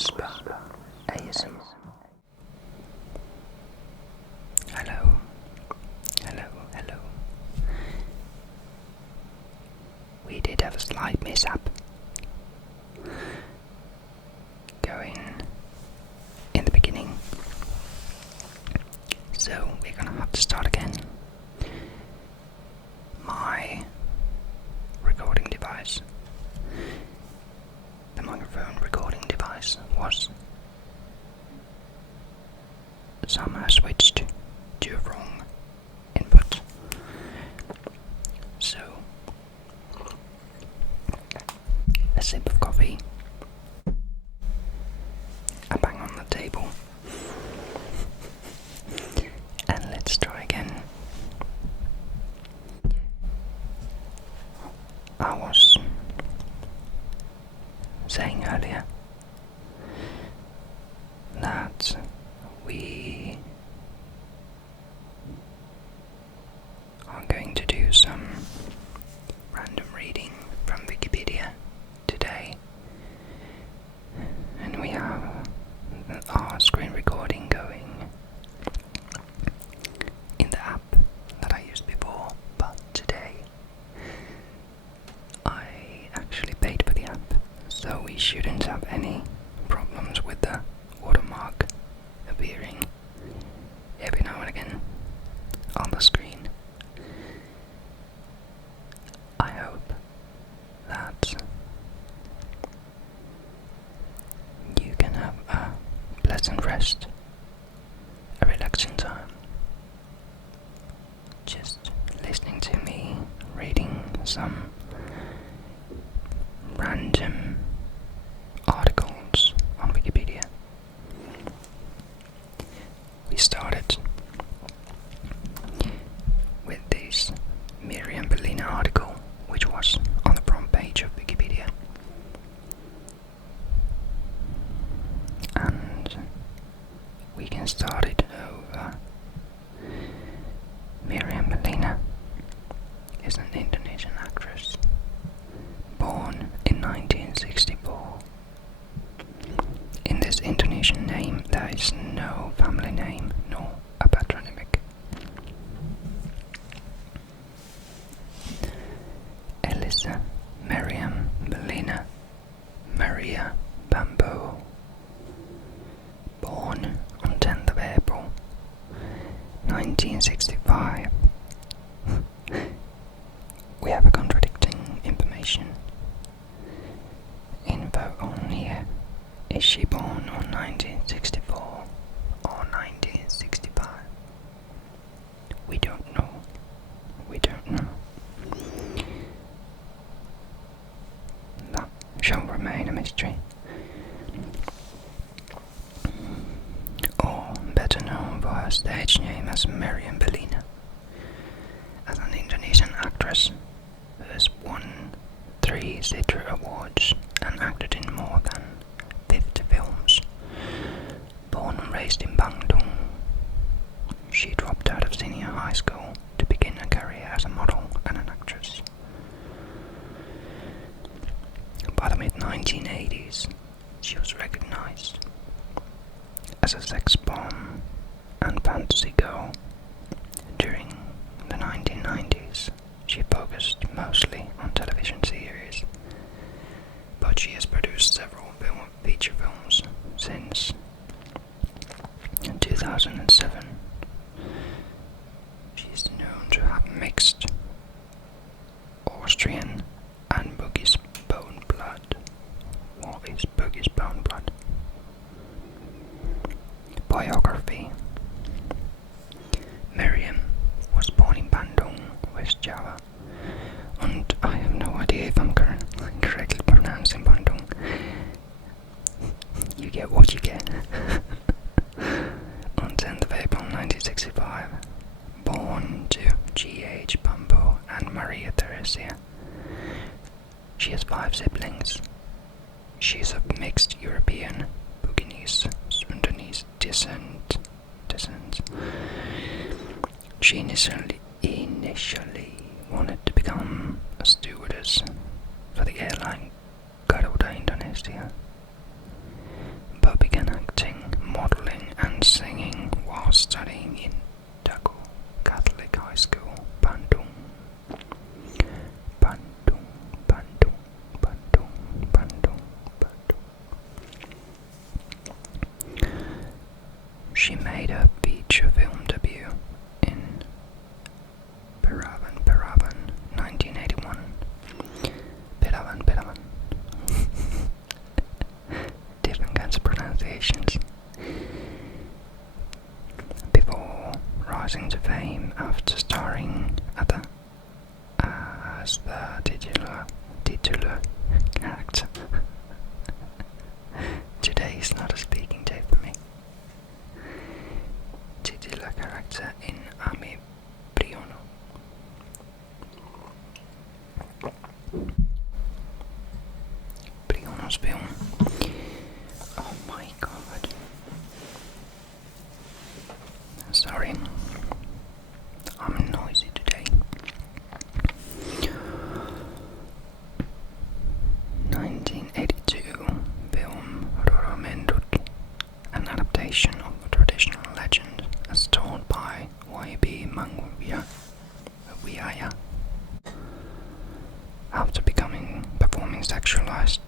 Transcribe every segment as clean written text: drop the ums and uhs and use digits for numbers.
whisper ASMR. Hello, hello, hello. We did have a slight mishap going in the beginning, so we're gonna have to start again. My recording device, the microphone recording device, was somehow switched to a wrong input. So, a sip of coffee, a bang on the table, and let's try again. I was saying earlier that we are going to do some random reading from Wikipedia today, and we have our screen recording going in the app that I used before, but today I actually paid for the app, so we shouldn't have any problems with the watermark appearing every now and again on the screen. I hope that you can have a pleasant rest, a relaxing time, just listening to me reading some random articles on Wikipedia. We started with this Miriam Bellina article, which was on the front page of Wikipedia, and we can start it over. Miriam Bellina is an Indonesian actress born in 1964. In this Indonesian name there is no family name nor a patronymic. Elisa Miriam Bellina Maria Bambo, born on 10th of April 1965. We have a contradicting information. Info on here. Is she born on 1964 or 1965? We don't know. We don't know. That shall remain a mystery. Or better known by her stage name as Miriam Bellina, as an Indonesian actress who has won 3 Citra Awards and acted in more than 50 films. Born and raised in Bandung, she dropped out of senior high school to begin a career as a model and an actress. By the mid-1980s, she was recognized as a sex bomb and fantasy girl. During the 1990s, she focused mostly on television series, but she has produced several feature films since 2007. She is known to have mixed Austrian and Bugis bone blood. What is Bugis bone blood? Biography. Miriam was born in Bandung, West Java, and I have no idea if I'm correctly pronouncing Bandung. You get what you get. On 10th of April 1965, born to G.H. Bambo and Maria Theresia. She has 5 siblings. She is of mixed European, Buginese, Sundanese descent. She initially wanted to become a stewardess for the airline Garuda Indonesia, She made her feature film debut in Piravan, 1981. Piravan. Different kinds of pronunciations. Before rising to fame after starring as the titular character. Today is not a speaking day for me. Titular character in Ame Briono. Briono's film. Oh my god. Sorry. I'm noisy today. 1982 film Roromendut, an adaptation of a traditional legend as told by Y.B. Mangwiaya. After performing sexualized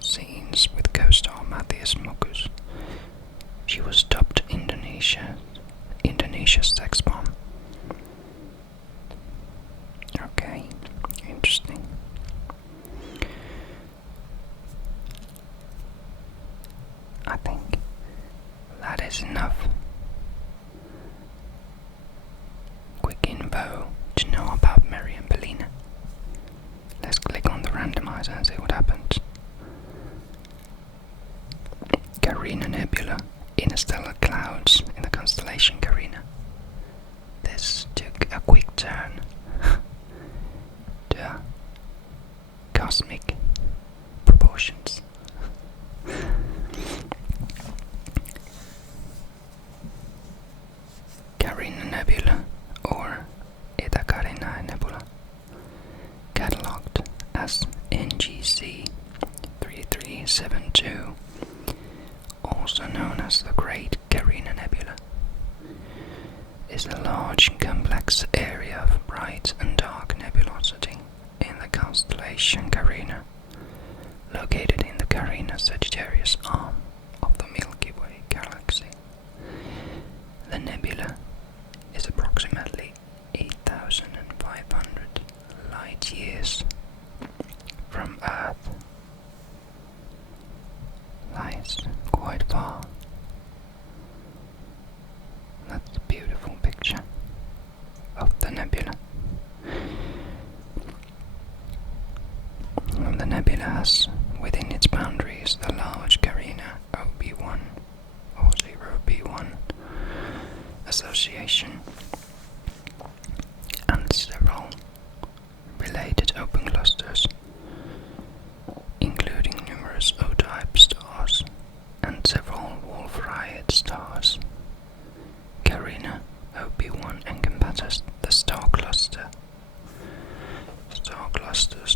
scenes with co-star Matthias Mukus, she was dubbed Indonesia's sex bomb. Okay, interesting. I think that is enough quick info to know about Mary and Bellina. Let's click on the randomizer and see what happens. Carina Nebula, interstellar clouds in the constellation Carina. This took a quick turn to cosmic proportions. Carina Nebula, or Eta Carinae Nebula, catalogued as NGC 3372, also known as the Great Carina Nebula, is a large, complex area of bright and dark nebulosity in the constellation Carina, located in the Carina-Sagittarius arm of the Milky Way galaxy. The nebula is approximately 8,500 light-years from Earth. Lies quite far. That's a beautiful picture of the nebula. The nebula has within its boundaries the large Carina OB1 or 0B1 association and several related open clusters, including numerous O-type stars and several Wolf-Rayet stars. Carina OB1 encompasses the star clusters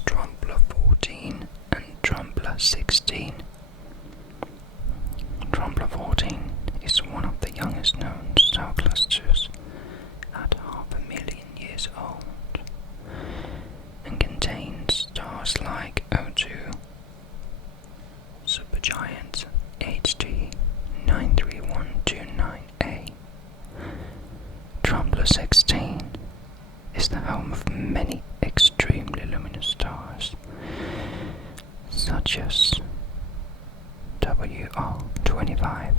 Trompler 14 and Trompler 16. Trompler 14 is one of the youngest known star clusters at 500,000 years old and contains stars like O2, supergiant HD 93129A. Trompler 16 is the home of many extremely luminous stars, such as WR25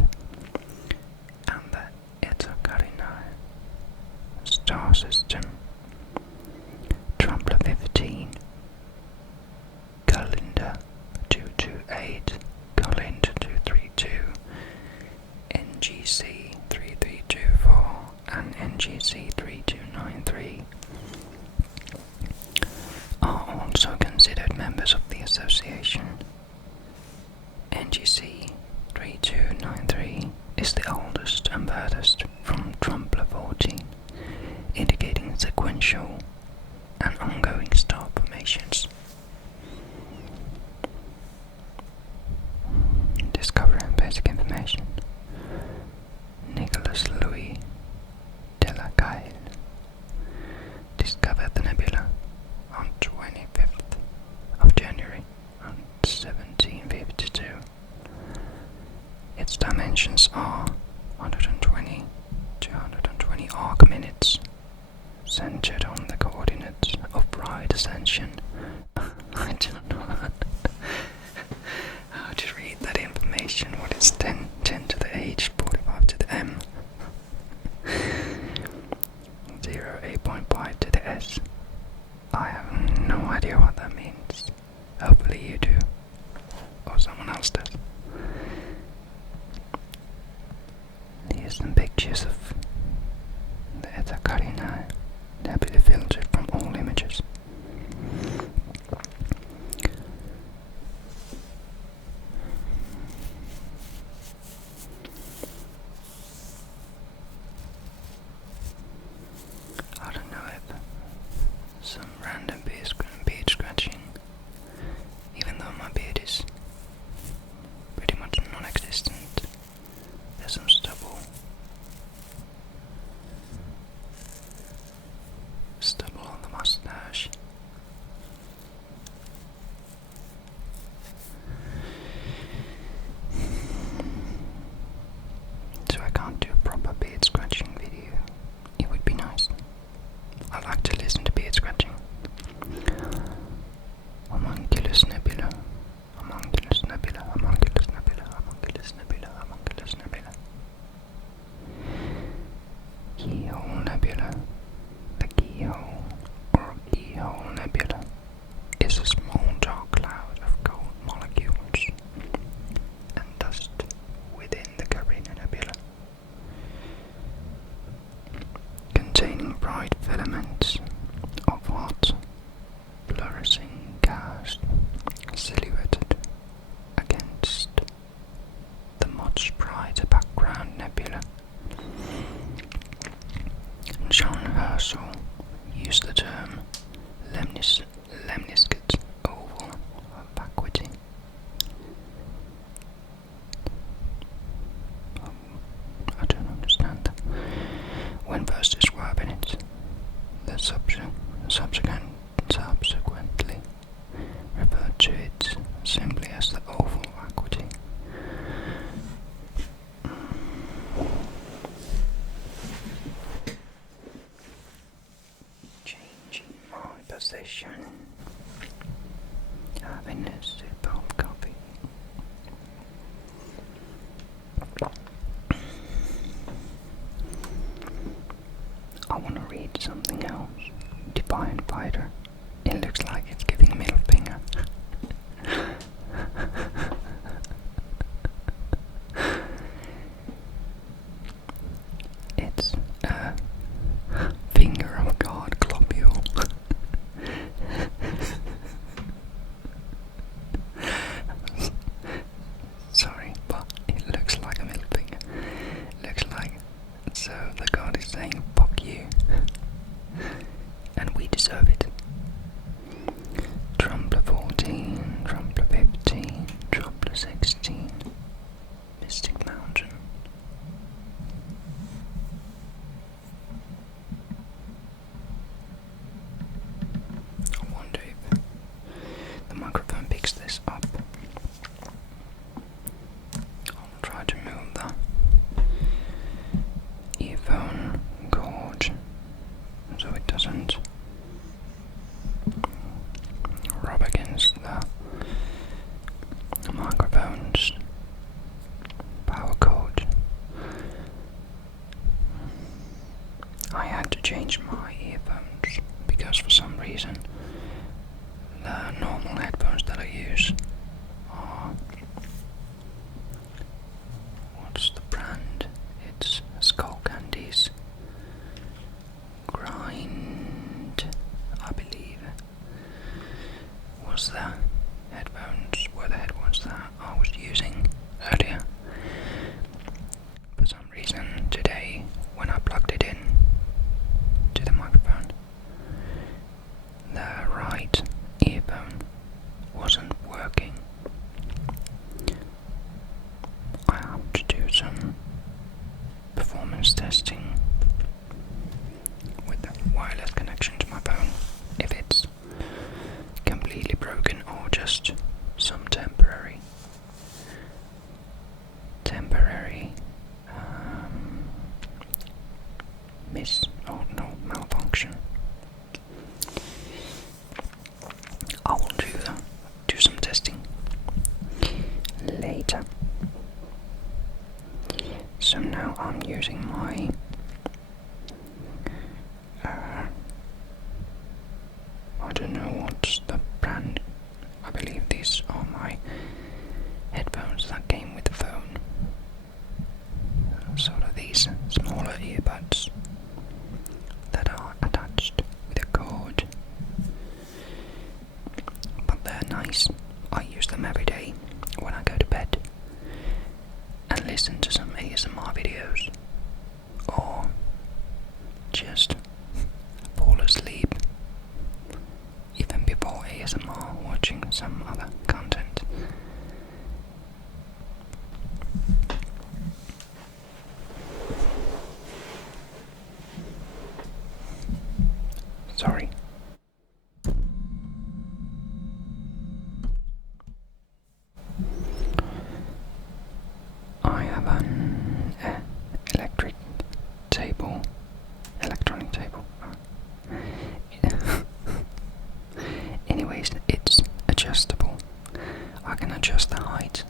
and the Eta Carinae star system. Trompler 15, Calendar 228, Calendar 232, NGC 3324 and NGC 3293 are also considered members of the association. NGC 3293 is the oldest and furthest from Trompler 14, indicating sequential and ongoing star formations. Discovery and basic information. Nicholas Louis de la Caille discovered the nebula on 25th of January 1752. Its dimensions are 120 to 120 arc minutes, centered on the coordinates of right ascension. I don't know how to read that information. What is 10 to the H, 45 to the M, 0, 8.5 to the S. I have no idea what that means. Hopefully you do, or someone else does. Here's some pictures of the Eta Carinae, heavily filtered from all images. I don't know if some random beard scratching, even though my beard is pretty much non-existent. There's some stubble on the mustache. So I can't do a proper beard scratching video. It would be nice. I like to listen to beard scratching. Homunculus nebula. Homunculus nebula. Homunculus nebula. Homunculus nebula. Homunculus nebula. Keyhole nebula. The keyhole, or keyhole nebula, is a small dark cloud of gold molecules and dust within the Carina nebula, containing bright filaments of hot, fluorescing gas silhouetted against the much brighter background nebula. John Herschel used the term lemniscate oval vacuity. I don't understand that. When first describing it, the subsequently referred to it simply as the oval vacuity. Changing my position, having a sip of coffee. I want to read something else. Defiant Fighter. It looks like it's giving middle finger. It's a finger of God globule. Sorry, but it looks like a middle finger. Looks like, so the God is saying fuck you, and we deserve it. Trumpler 14, Trumpler 15, Trumpler 16, Mystic Mountain. I wonder if the microphone picks this up. I'll try to move the earphone cord so it doesn't rub against the microphone's power cord. I had to change my earphones because for some reason the normal headphones that I use are, what's the brand? It's Skull Candies Grind, I believe, was the headphones that I was using earlier. For some reason today, when I plugged it in to the microphone, the right earphone wasn't working. I have to do some performance testing with the wireless connection to my phone, if it's completely broken or just some temporary I'm using my I don't know what's the brand. I believe these are my headphones that came with the phone. Sort of these smaller earbuds that are attached with a cord. But they're nice. I use them every day when I go to bed and listen to some ASMR videos, or just fall asleep even before ASMR, watching some other content. Sorry. I have an electronic table. Anyways, it's adjustable. I can adjust the height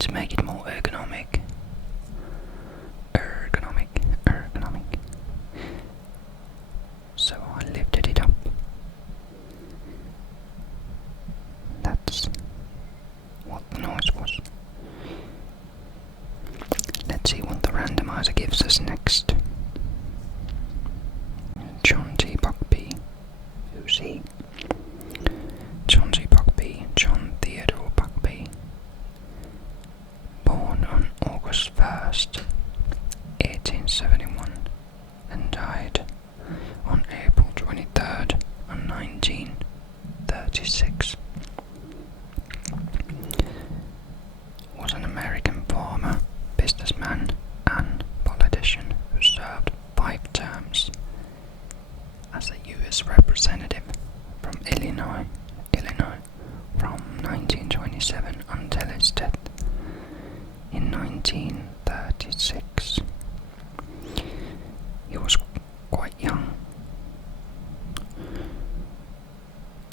to make it more ergonomic. So I lifted it up. That's what the noise was. Let's see what the randomizer gives us next. John T. Buckby. Who's he? John T. Buckby, John Theodore Buckby. Born on August 1st, 1871, and died on April 23rd, 1936. Was an American farmer, businessman, and politician who served 5 terms as a U.S. representative from Illinois from 1927 until his death in 1936. He was quite young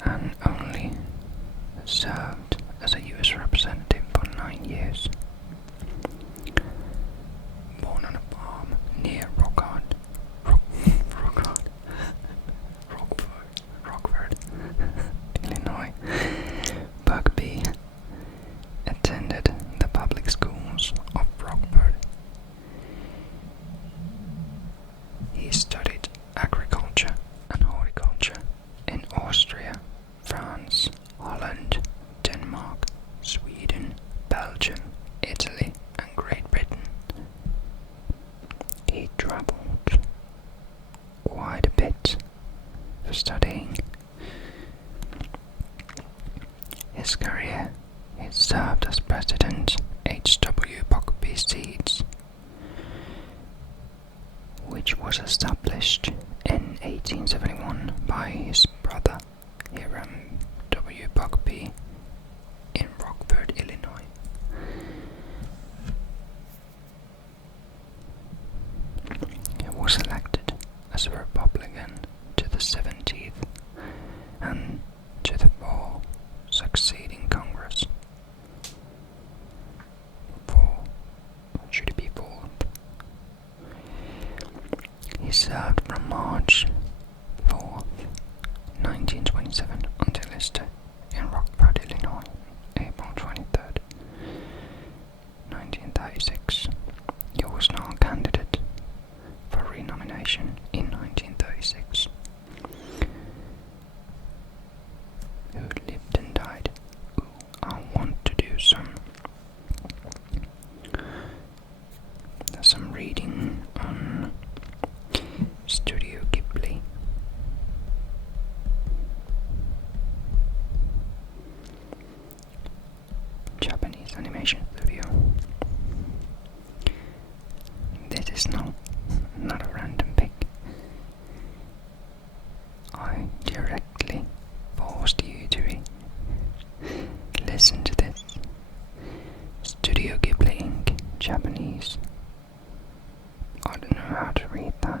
and only served as a U.S. representative for 9 years. Born on a farm near Rockford, Illinois, Buckby attended the public schools of Rockford. He studied agriculture and horticulture in Austria, France, Holland, Denmark, Sweden, Belgium, Italy, and Great Britain. He travelled quite a bit for studying. His career, he served as President H.W. Buckby Seeds, which was established in 1871 by his brother Hiram W. Buckby in Rockford, Illinois. He was elected as a Republican to the 17th and to the 4 succeeding Congress. Should it be 4th? He served from March 4th, 1927 until his death in Rockford, Illinois, April 23rd, 1936. He was now a candidate for renomination in 1936. Who lived and died? I want to do some reading on Studio Ghibli. Japanese animation studio. This is not a random pick. I directly forced you to listen to this. Studio Ghibli Inc. Japanese. I don't know how to read that.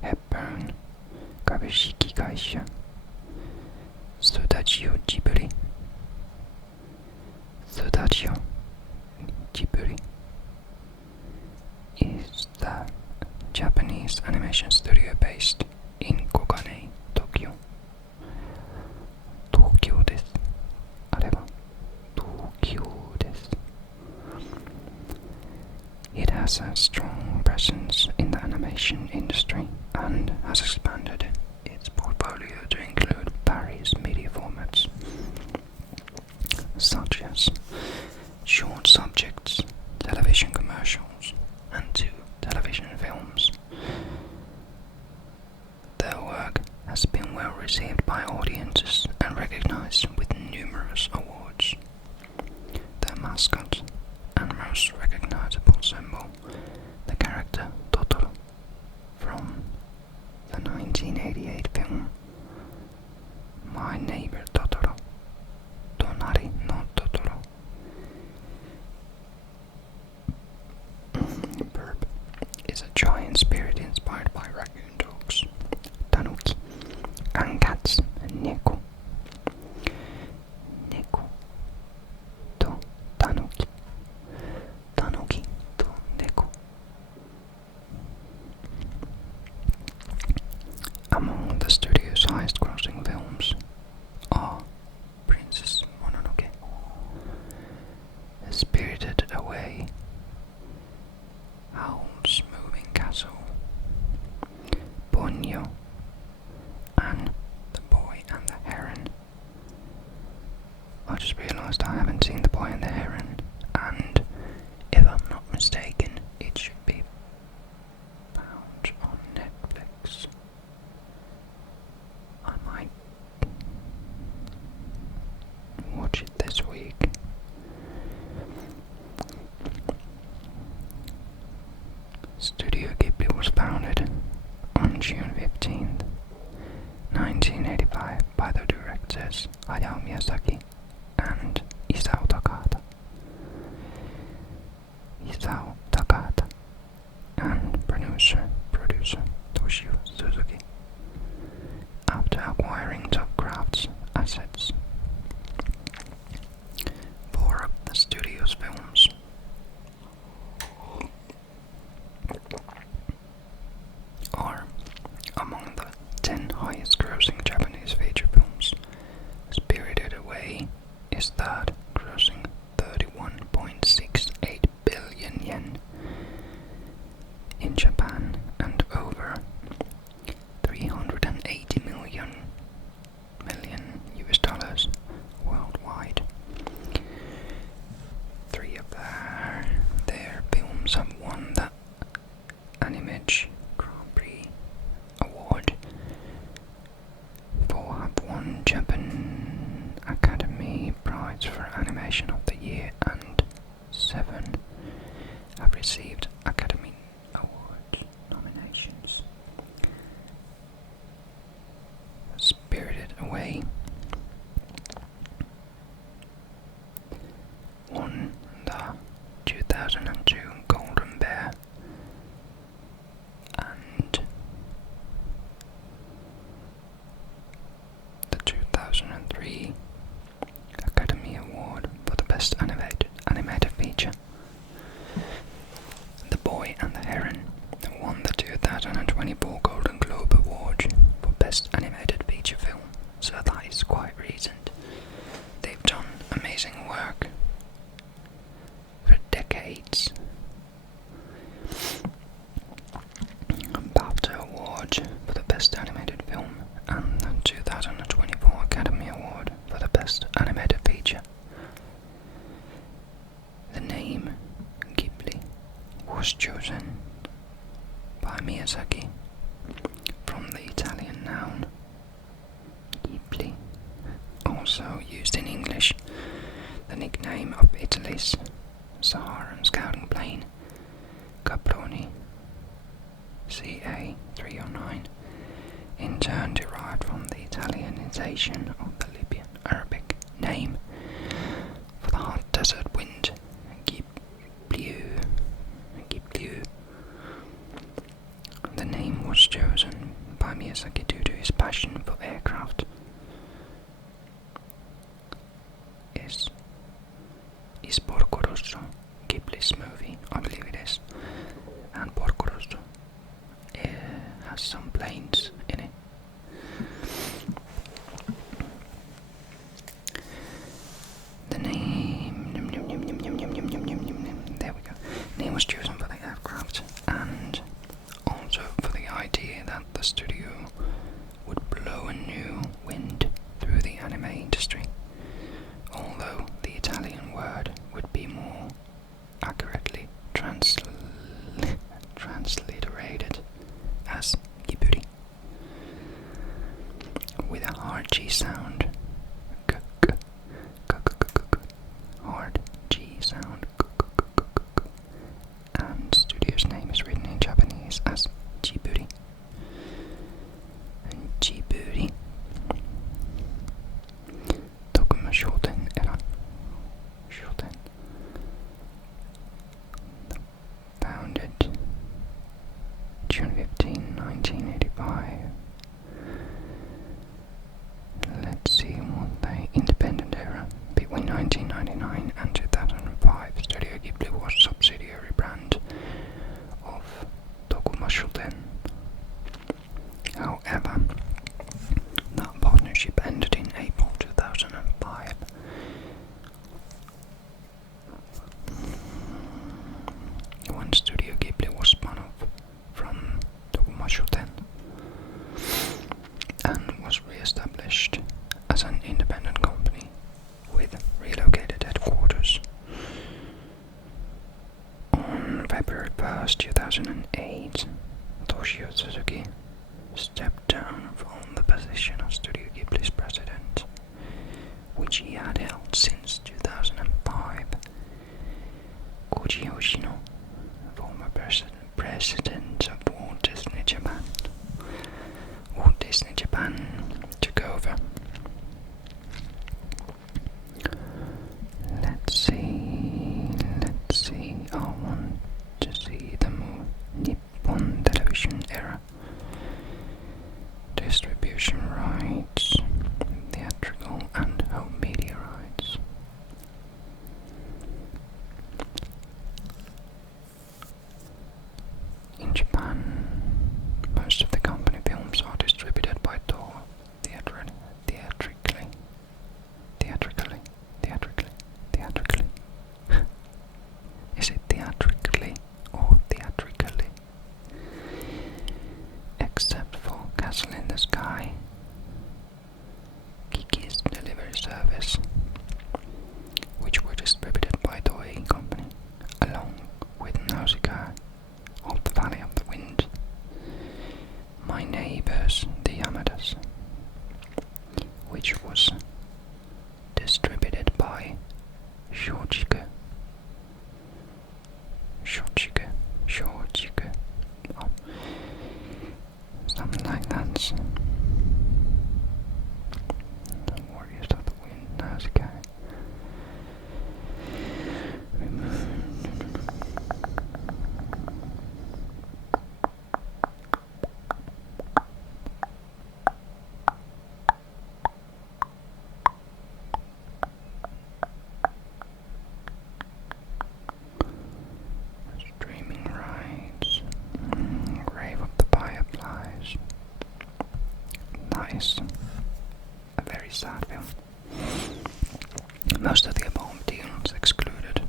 Hepburn Kabushiki Kaisha Studio Ghibli. Studio has a strong presence in the animation industry and has expanded its portfolio to include various media formats, such as short subjects, television commercials, and 2 television films. Their work has been well received by audiences and recognized with numerous awards. Their mascot and most recognizable symbol, the character Totoro, from the 1988 film My Neighbor Totoro, Tonari no Totoro. Burp is a giant spirit inspired by raccoon dogs, tanuki, and cats, neko. Neko to tanuki. Tanuki to neko. Among the studio's highest-grossing films are Princess Mononoke, Spirited Away, Howl's Moving Castle, Ponyo, and The Boy and the Heron. I just realised I haven't seen The Boy and the Heron, and if I'm not mistaken, it should be found on Netflix. I might watch it this week. Studio Ghibli was founded on June 15th, 1985 by the directors Hayao Miyazaki and Isao Takahata. Isao Takahata and producer Toshio Suzuki. After acquiring Top Craft's assets, 4 of the studio's films are among the 10 highest-grossing Japanese feature films. Spirited Away is third, grossing 31.68 billion yen in Japan and over 380 million US dollars worldwide. 3 of their films have won the Animage Grand Prix Award. 4 have won Japan Academy Prize for Animation of the Year, and 7 have received Academy Award nominations. Spirited Away won the 2002 Golden Bear and the 2003 Academy Award for the Best Animated Feature. The Boy and the Heron won the 2024 Golden Globe Award for Best Animated Feature Film, so that is quite recent. They've done amazing work for decades. BAFTA Award for the Best Animated Film and the 2024 Academy Award for the Best Animated Feature. The name Ghibli was chosen by Miyazaki from the Italian noun Ghibli, also used in English, the nickname of Italy's Saharan scouting plane Caproni CA-309, in turn derived from the Italianization of the Libyan Arabic name for the hot desert wind Ghibliu. The name was chosen by Miyazaki due to his passion for aircraft. Is Porco Rosso Ghibli's movie? I believe it is. And Porco Rosso has some planes in it. The name... There we go. Name was chosen for the aircraft shorten era. Shorten. Founded June 15, 1985. Let's see what the independent era. Between 1999 and 2005, Studio Ghibli was a subsidiary brand of Tokumashoten. However, that partnership ended in April 2005. When Studio Ghibli was spun off from Tokumashoten and was re-established as an independent company with relocated headquarters. On February 1st, 2008, Toshio Suzuki stepped down from the position of Studio Ghibli's president, which he had held since 2005. Koji Yoshino, former president of Walt Disney Japan, took over. Let's see, I want to see the Nippon television era. Distribution rights, theatrical and home media rights. In Japan, most of the company films are distributed by Toho theatrically. Is it theatrically or theatrically? Except for Castle in the Sky, Kiki's Delivery Service, which were distributed by Toei Company, along with Nausicaa of the Valley of the Wind, My Neighbors the Yamadas, which was distributed by Shochiku. Oh, something like that. Warriors of the Wind, Nausicaa. Streaming rights. Grave of the Fireflies. Nice. A very sad film. Most of the above deals exclude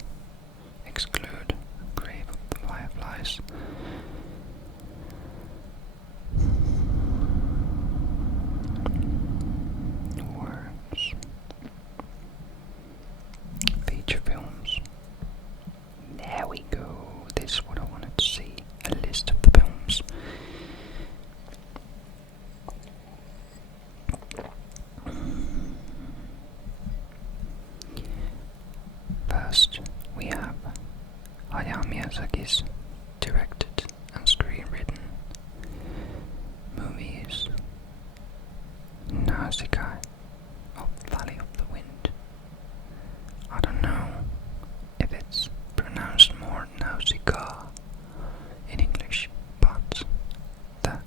Grave of the Fireflies. Works. Feature films. There we go. This is what I wanted to see. A list of the films. First, we have Hayao Miyazaki's directed and screenwritten movies. Nausicaa of the Valley of the Wind. I don't know if it's pronounced more Nausicaa in English, but the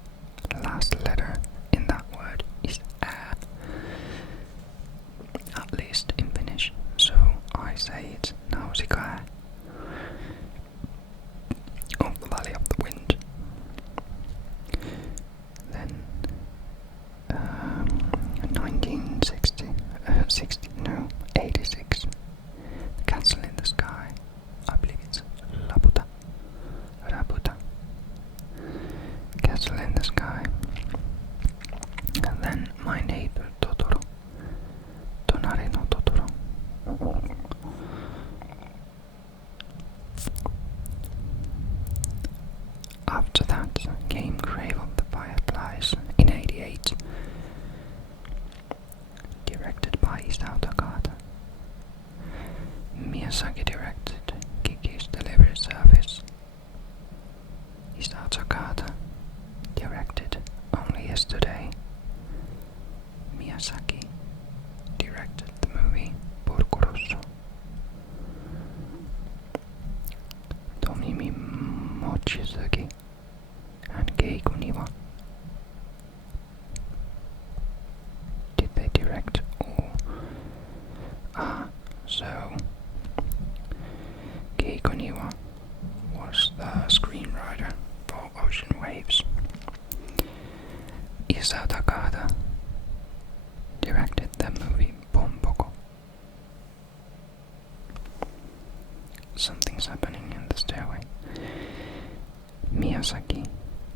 last letter in that word is a, at least in Finnish, so I say it's Nausicaa of the Valley of the Wind. Then 86, Castle in the Sky. I believe it's Raputa. Castle in the Sky. And then My Neighbor Totoro. Tonare no Totoro. After that came Grave of the Fireflies in 88, directed by Isao Takahata. Miyazaki directed Kiki's Delivery Service. Isao Takahata directed Only Yesterday. Miyazaki directed the movie something's happening in the stairway. Miyazaki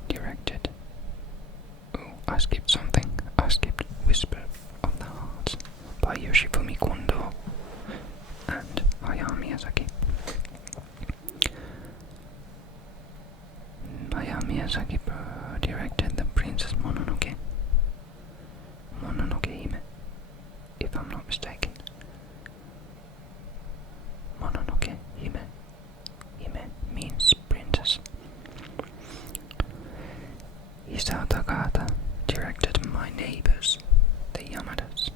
directed. Oh, I skipped something. I skipped Whisper of the Heart by Yoshifumi Kondo and Hayao Miyazaki. Hayao Miyazaki directed The Princess Mononoke. Mononoke Hime, if I'm not mistaken. Mononoke Hime. Hime means princess. Isao Takahata directed My Neighbors, The Yamadas.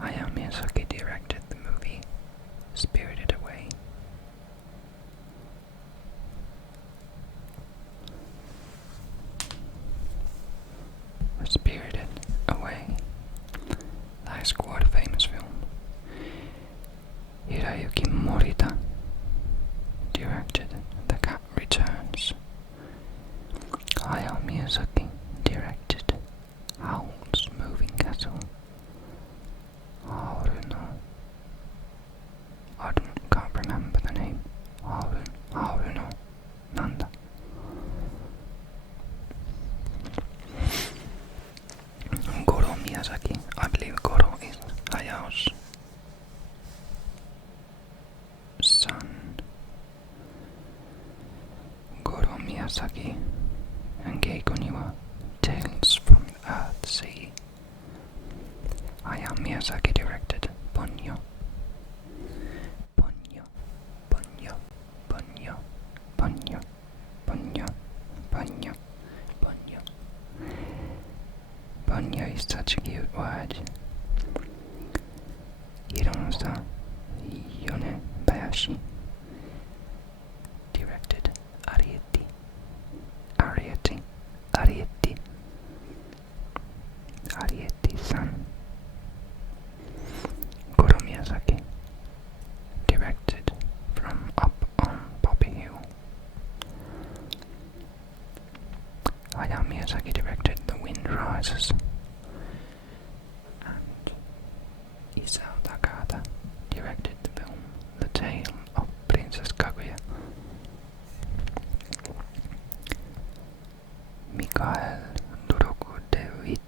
Hayao Miyazaki directed the movie Spirited Away. Spirited Away. That is quite a famous film. Hirayuki Morita directed The Cat Returns. Hayao Miyazaki directed Howl's Moving Castle. Haruno. I can't remember the name. Haruno. Nanda. Goro Miyazaki. I believe Goro is Hayao's son. Goro Miyazaki and Keiko Niwa, Tales from the Earth Sea. Hayao Miyazaki directed Ponyo. Ponyo. Ponyo. Ponyo. Ponyo. Ponyo. Ponyo. Ponyo. Ponyo is such a cute word. Hironosa Yonebayashi directed Ariete. Ariete. Ariete. Ariete-san. Goro Miyazaki directed From Up on Poppy Hill. Hayao Miyazaki directed The Wind Rises. And Isao Takahata directed the film The Tale of Princess Kaguya. Mikhail Dorogodevic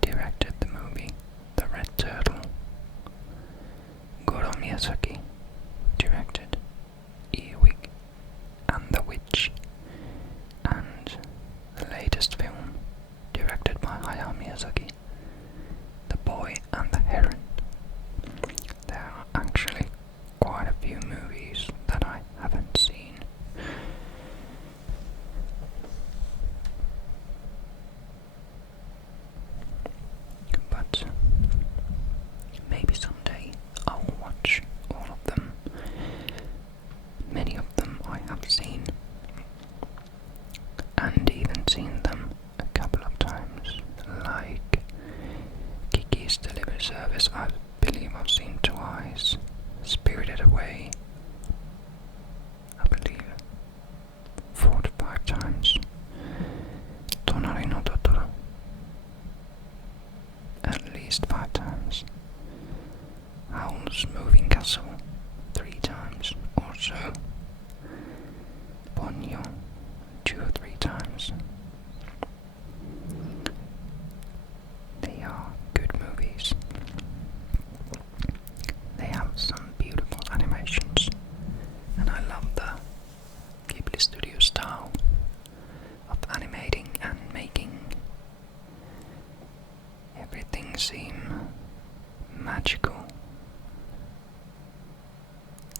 directed the movie The Red Turtle. Goro Miyazaki directed Earwig and the Witch, and the latest film directed by Hayao Miyazaki, The Boy and the Heron. There are actually quite a few movies that I haven't seen. But maybe someday I'll watch all of them. Many of them I have seen, and even seen them a couple of times, like Kiki's Delivery Service. I believe I've seen twice. Spirited Away, I believe 4 to 5 times. Tonari no Totoro, at least 5 times. Howl's Moving Castle, 3 times or so. Ponyo, 2 or 3 times. They are good movies. They have some beautiful animations, and I love the Ghibli Studio style of animating and making everything seem magical.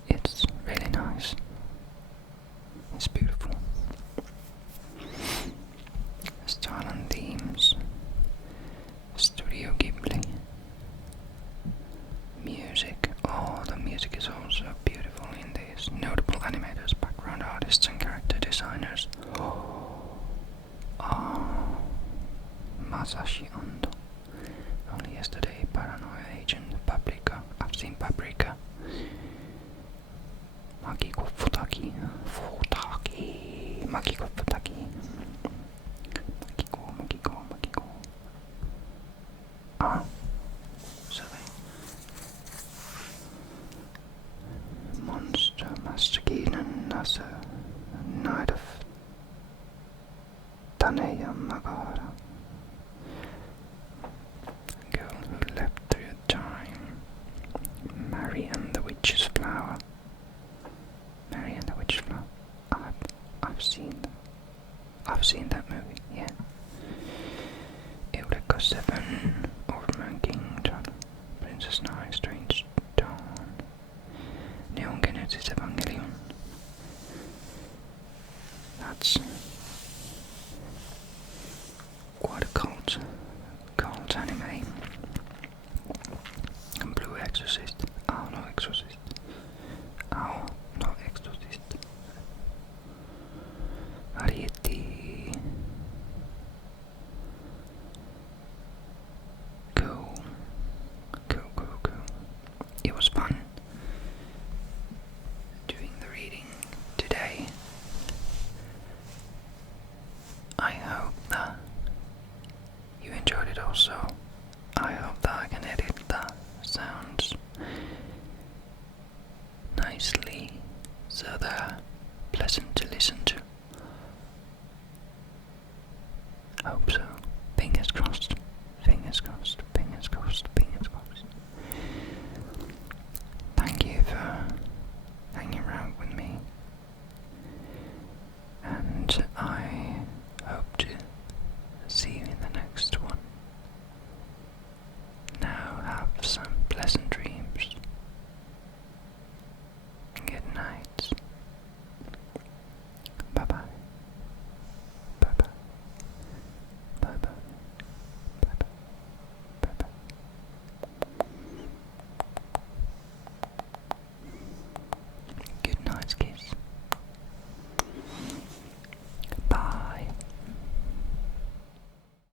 It's really nice. It's beautiful. Style and themes. Studio Ghibli. Music. Oh, the music is also beautiful in this. Notable animators, background artists, and character designers. Oh, Masashi Ando. Only Yesterday, Paranoia Agent, Paprika. I've seen Paprika. Makiko Futaki. Makiko Futaki. Makiko. Ah, so they it was fun doing the reading today. I hope that you enjoyed it also. I hope that I can edit the sounds nicely so they're pleasant to listen to. Hope so. Fingers crossed. Fingers crossed. Fingers crossed. Fingers crossed. Thank you for hanging around with me. And I hope to see you in the next one. Now have some pleasant dreams. Good night. Bye bye. Bye bye. Bye bye. Bye bye. Bye bye. Good night, kiss.